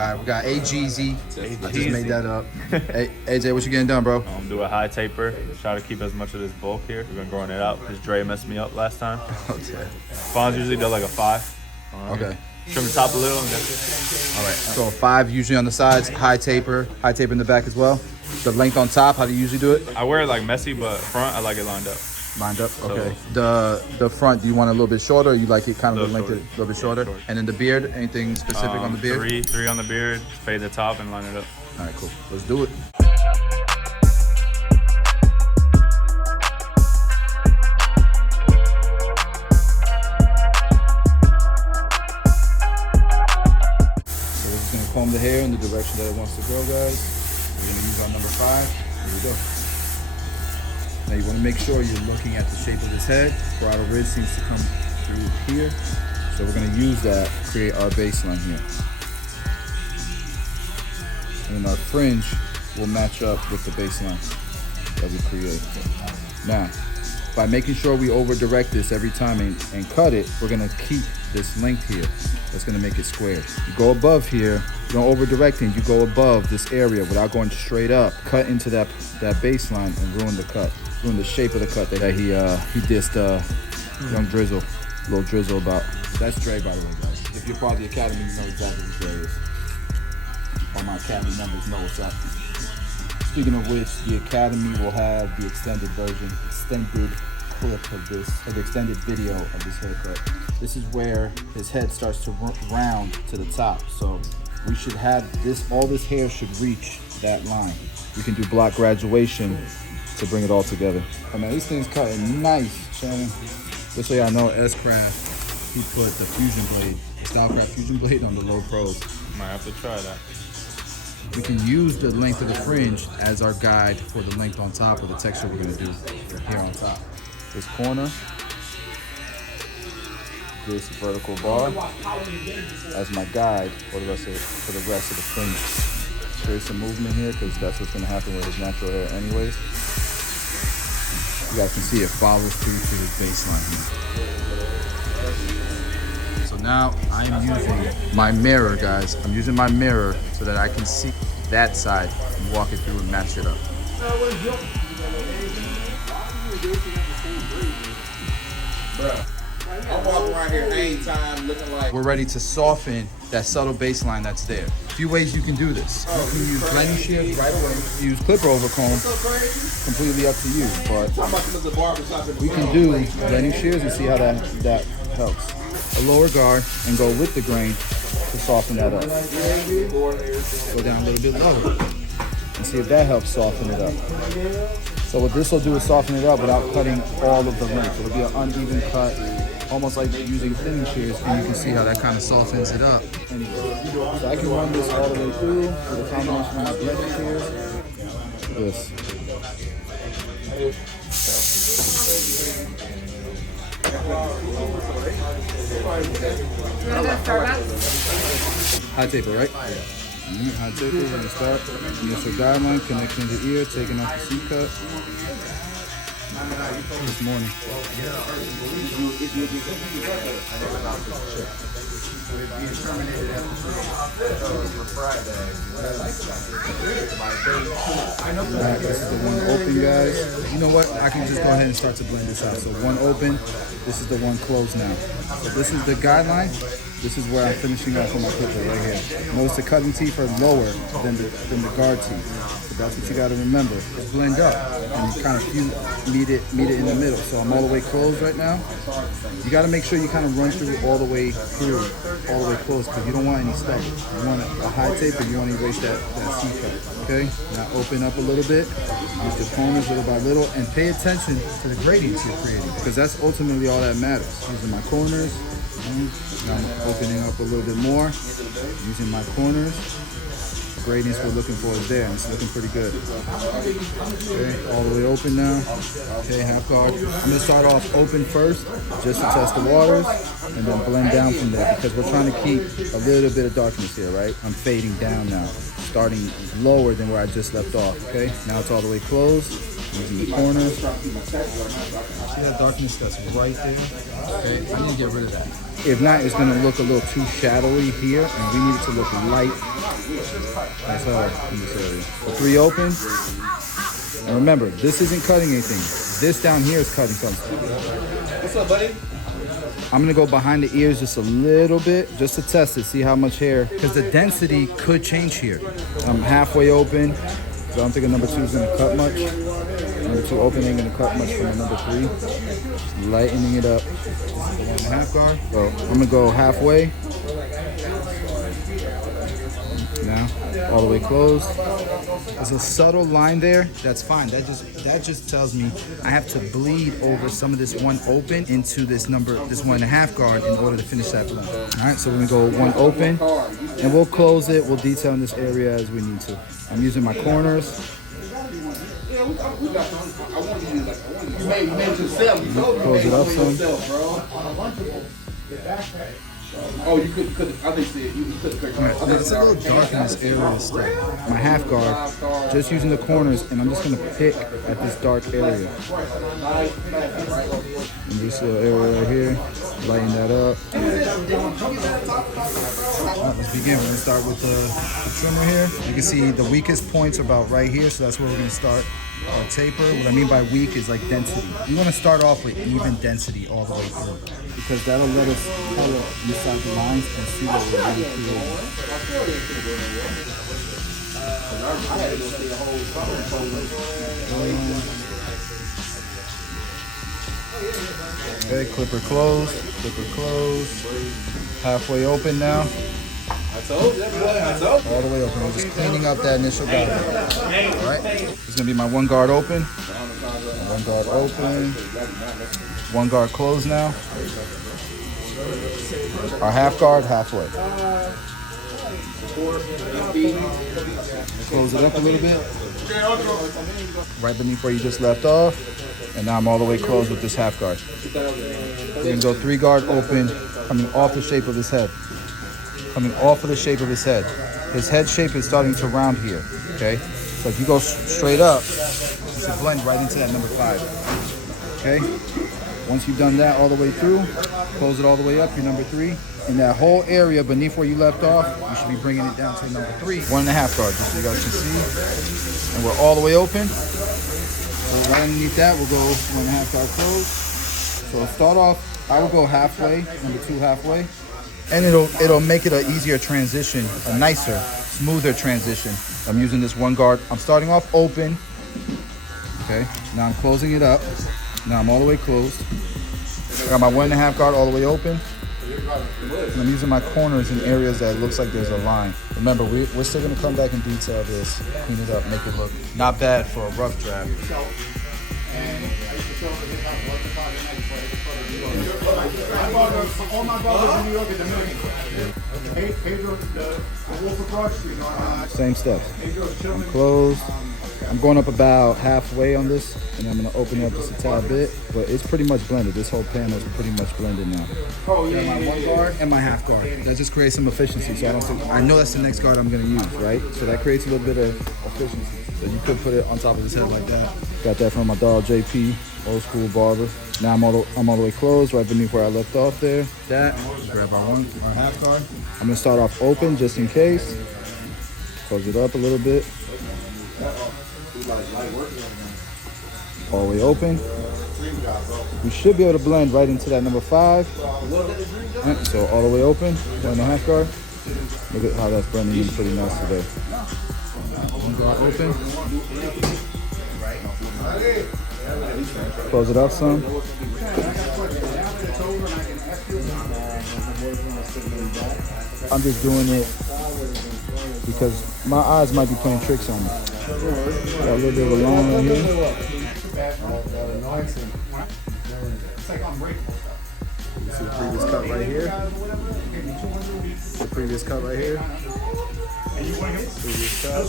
right, we got AGZ. I just made that up. Hey, AJ, what you getting done, bro? Do a high taper. Try to keep as much of this bulk here. We've been growing it out because Dre messed me up last time. Okay. Fonz usually does like a 5. Okay. Trim the top a little and that's it. All right. So 5 usually on the sides, high taper in the back as well. The length on top, how do you usually do it? I wear it like messy, but front I like it lined up. Lined up, okay. The front, do you want it a little bit shorter, or you like it kind of a little bit shorter? And then the beard, anything specific on the beard? Three on the beard, fade the top and line it up. All right, cool. Let's do it. So we're just gonna comb the hair in the direction that it wants to go, guys. We're gonna use our number 5. Here we go. Now you want to make sure you're looking at the shape of his head. Parietal ridge seems to come through here. So we're going to use that to create our baseline here. And then our fringe will match up with the baseline that we create. Now, by making sure we over direct this every time and cut it, we're going to keep this length here. That's going to make it squared. You go above here, you don't over directing, you go above this area without going straight up. Cut into that baseline and ruin the cut. Ruin the shape of the cut that he dissed young Drizzle, little Drizzle about. That's Dre, by the way, guys. If you're part of the academy, you know exactly who Dre is. All my academy members know what's up. Speaking of which, the academy will have the extended version, extended clip of this, or the extended video of this haircut. This is where his head starts to round to the top. So we should have this, all this hair should reach that line. We can do block graduation to bring it all together. Oh man, these things cutting nice, Shannon. Just so y'all know, S-Craft, he put the fusion blade, the Stylecraft fusion blade on the low pros. Might have to try that. We can use the length of the fringe as our guide for the length on top or the texture we're gonna do here on top. This corner, this vertical bar as my guide for the rest of the fringe. Create some movement here because that's what's gonna happen with his natural hair anyways. You guys can see it follows through to his baseline here. So now I am using my mirror, guys. I'm using my mirror so that I can see that side and walk it through and match it up. I'm walking around here anytime looking like... We're ready to soften that subtle baseline that's there. A few ways you can do this. You can use blending shears right away. Use clipper over comb. Completely up to you. But we can do blending shears and see how that helps. A lower guard and go with the grain to soften that up. Go down a little bit lower and see if that helps soften it up. So what this will do is soften it up without cutting all of the length. It'll be an uneven cut, almost like using thinning shears, and you can see how that kind of softens it up. So I can run this all the way through with a combination of my blending shears. This. You want to go to Starbucks? High taper, right? Yeah. High taper, we're going to start. Initial guideline, connection to the ear, taking off the C-cut. This morning. Alright, this is the one open, guys. You know what? I can just go ahead and start to blend this out. So one open, this is the one closed now. So this is the guideline. This is where I'm finishing off on my clipper right here. Notice the cutting teeth are lower than the guard teeth. So that's what you got to remember. Just blend up and you kind of meet it in the middle. So I'm all the way closed right now. You got to make sure you kind of run through all the way through, all the way closed, because you don't want any stubble. You want a high taper, you want to erase that C-cut. Okay? Now open up a little bit, use the corners little by little, and pay attention to the gradients you're creating, because that's ultimately all that matters. Using my corners. Now I'm opening up a little bit more, using my corners. The gradients we're looking for is there, and it's looking pretty good. Okay, all the way open now. Okay, half guard. I'm gonna start off open first, just to test the waters, and then blend down from there, because we're trying to keep a little bit of darkness here, right? I'm fading down now, starting lower than where I just left off, okay? Now it's all the way closed. Using the corners. See that darkness that's right there? Okay, I need to get rid of that. If not, it's gonna look a little too shadowy here, and we need it to look light. That's all in this area. So 3 open. And remember, this isn't cutting anything. This down here is cutting something. What's up, buddy? I'm gonna go behind the ears just a little bit, just to test it, see how much hair, because the density could change here. I'm halfway open, so I don't think a number 2 is gonna cut much. Number 2 open ain't gonna cut much from a number 3. Just lightening it up. This is the 1.5 guard. So I'm gonna go halfway. Now, all the way closed. There's a subtle line there. That's fine. That just tells me I have to bleed over some of this 1 open into this 1.5 guard in order to finish that blend. All right, so we're gonna go 1 open, and we'll close it. We'll detail in this area as we need to. I'm using my corners. Yeah, we got some. I want to use like you made yourself. You told me Close it up some. yourself, bro. Oh, you couldn't. I think you couldn't. It's a little dark in this area still. My half guard, just using the corners, and I'm just gonna pick at this dark area. In this little area right here, lighten that up. Let's begin. We're gonna start with the trimmer here. You can see the weakest points are about right here, so that's where we're gonna start our taper. What I mean by weak is like density. You wanna start off with even density all the way through, because that'll let us color inside the lines and see what we're really creating. Okay, clipper closed, halfway open now. I told you. All the way open. We're just cleaning up that initial guard. All right, this is gonna be my 1 guard open. 1 guard open. 1 guard closed now. Our half guard halfway. Close it up a little bit. Right beneath where you just left off. And now I'm all the way closed with this half guard. We're gonna go 3 guard open, coming off the shape of his head. Coming off of the shape of his head. His head shape is starting to round here, okay? So if you go straight up, you should blend right into that number 5, okay? Once you've done that all the way through, close it all the way up, your number 3. In that whole area beneath where you left off, you should be bringing it down to number 3. 1.5 guard, just so you guys can see. And we're all the way open. So right underneath that, we'll go 1.5 guard closed. So I'll start off, I will go halfway, number 2 halfway. And it'll make it an easier transition, a nicer, smoother transition. I'm using this 1 guard. I'm starting off open. Okay, now I'm closing it up. Now I'm all the way closed. I got my 1.5 guard all the way open. And I'm using my corners in areas that it looks like there's a line. Remember, we're still gonna come back and detail this, clean it up, make it look not bad for a rough draft. All my brothers in New York are Dominican. Pedro, the Wolf across the street. Same steps. I'm closed. I'm going up about halfway on this, and I'm gonna open it up just a tad bit, but it's pretty much blended. This whole panel is pretty much blended now. Oh, yeah. My 1 guard and my half guard. That just creates some efficiency. So I know that's the next guard I'm gonna use, right? So that creates a little bit of efficiency. So you could put it on top of his head like that. Got that from my dog JP, old school barber. Now I'm all the way closed, right beneath where I left off there. That, grab our half guard. I'm gonna start off open just in case. Close it up a little bit. All the way open. We should be able to blend right into that number 5. Right, so all the way open, 1.5 guard. Look at how that's blending in pretty nice today. 1 guard open. Close it up some. I'm just doing it because my eyes might be playing tricks on me. Got a little bit of a long right here. You see the previous cut right here. The previous cut right here. Previous cut.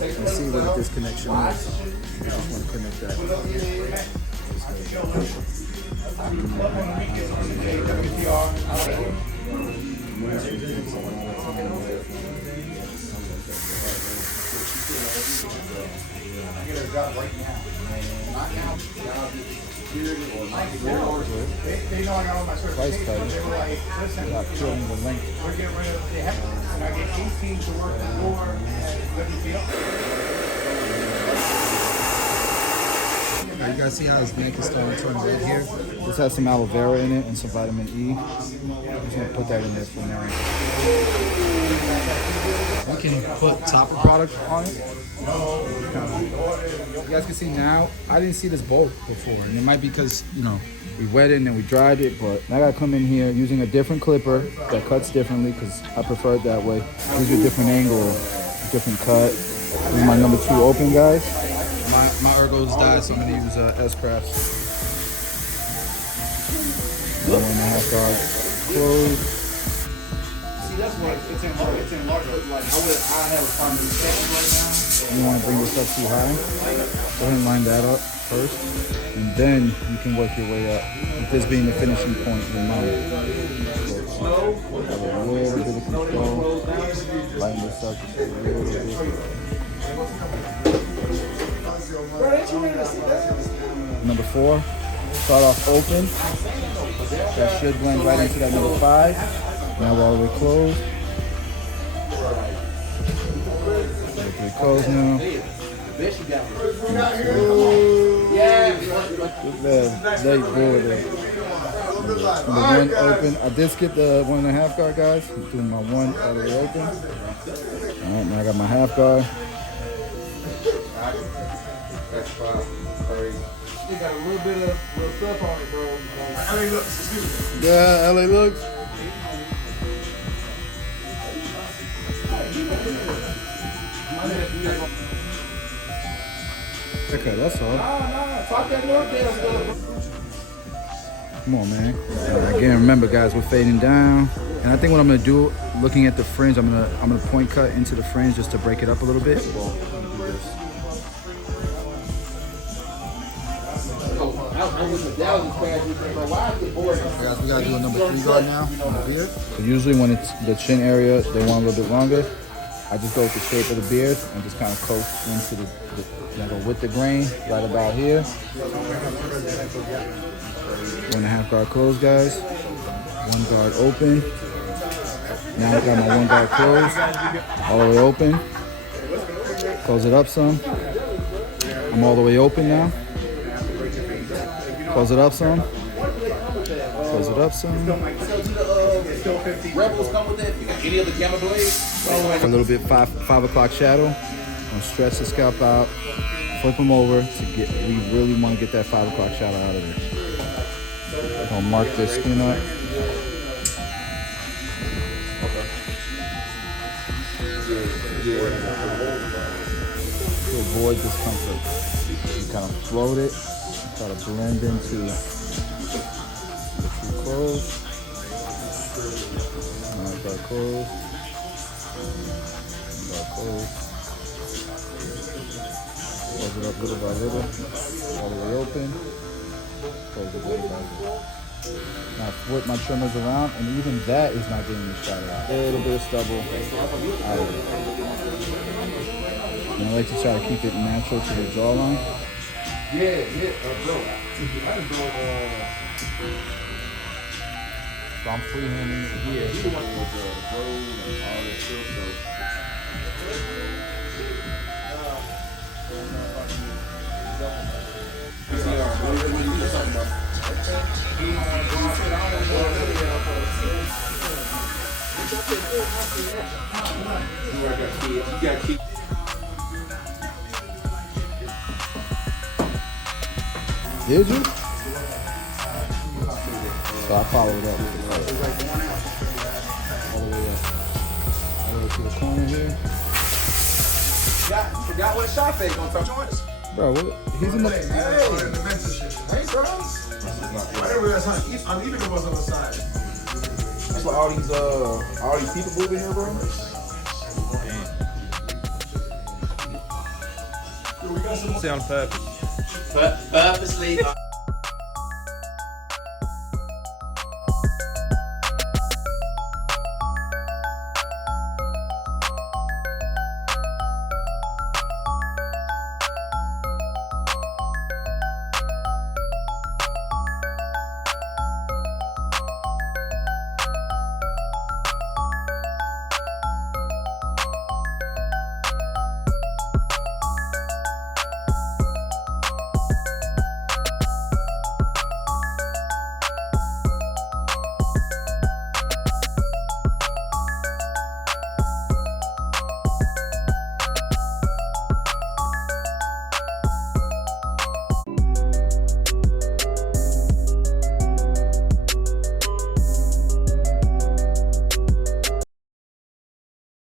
Let's see what this connection is. I just want to connect that. They know I got all my Twice certifications. cut. They were like, listen, Not peeling the length. we're getting rid of the heck. And I get 18 to work the floor and let me feel. You guys see how his neck is starting to turn red here? This has some aloe vera in it and some vitamin E. I'm just gonna put that in there for now. We can put topper product on it. You guys can see now, I didn't see this bulk before, and it might be because, you know, we wet it and then we dried it, but now I gotta come in here using a different clipper that cuts differently because I prefer it that way. Gives you a different angle, different cut. This is my number 2 open, guys. My ergos died, so I'm gonna use S-Crafts. 1.5 guard close. See, that's why it's in large. Like, I have a problem with second right now. You don't want to bring this up too high. Go ahead and line that up first, and then you can work your way up. With this being the finishing point in mind. So, have a little bit of control. Line this up just a little bit. Number 4, start off open. That should blend right into that number 5. Now we're all the way closed. We're closed now. They good. Number 1 open. I did skip the 1.5 guard, guys. I'm doing my 1 all the way open. Alright, now I got my half guard. That's fine. Crazy. You got a little bit of little stuff on it, bro. LA looks, excuse me. Yeah, LA looks. Okay, that's all. Talk that more damn stuff. Come on, man. Again, remember, guys, we're fading down, and I think what I'm gonna do, looking at the fringe, I'm gonna point cut into the fringe just to break it up a little bit. Guys, we gotta do a number 3 guard now on the beard. So usually when it's the chin area, they want a little bit longer. I just go with the shape of the beard and just kind of coast into the go with the grain right about here. 1.5 guard closed, guys. 1 guard open. Now I got my 1 guard closed, all the way open. Close it up some. I'm all the way open now. Close it up some. Close it up some. Rebels come with that. You got any other camera blades? A little bit 5 o'clock shadow. I'm gonna stretch the scalp out, flip them over to get. We really want to get that 5 o'clock shadow out of there. I'm gonna mark this skin up. To avoid discomfort, you kind of float it, try to blend into the 2 clothes. Got closed. Close it up little by little, all the way open. Close it little by little. Now flip my trimmers around, and even that is not getting the shadow out. A little bit of stubble out of it. And I like to try to keep it natural to the jawline. Yeah, bro. I done do So I'm freehanding it here. You want to go to the road and all that stuff, so. You got keep. Did you? So I followed up. All the way up. All the way to the corner here. Forgot what shot they gonna touch joints. Bro, what? He's in the. Hey, bro. Whatever that's uneven it was on the side. That's why all these people moving here, bro. Say on purpose. Purposely.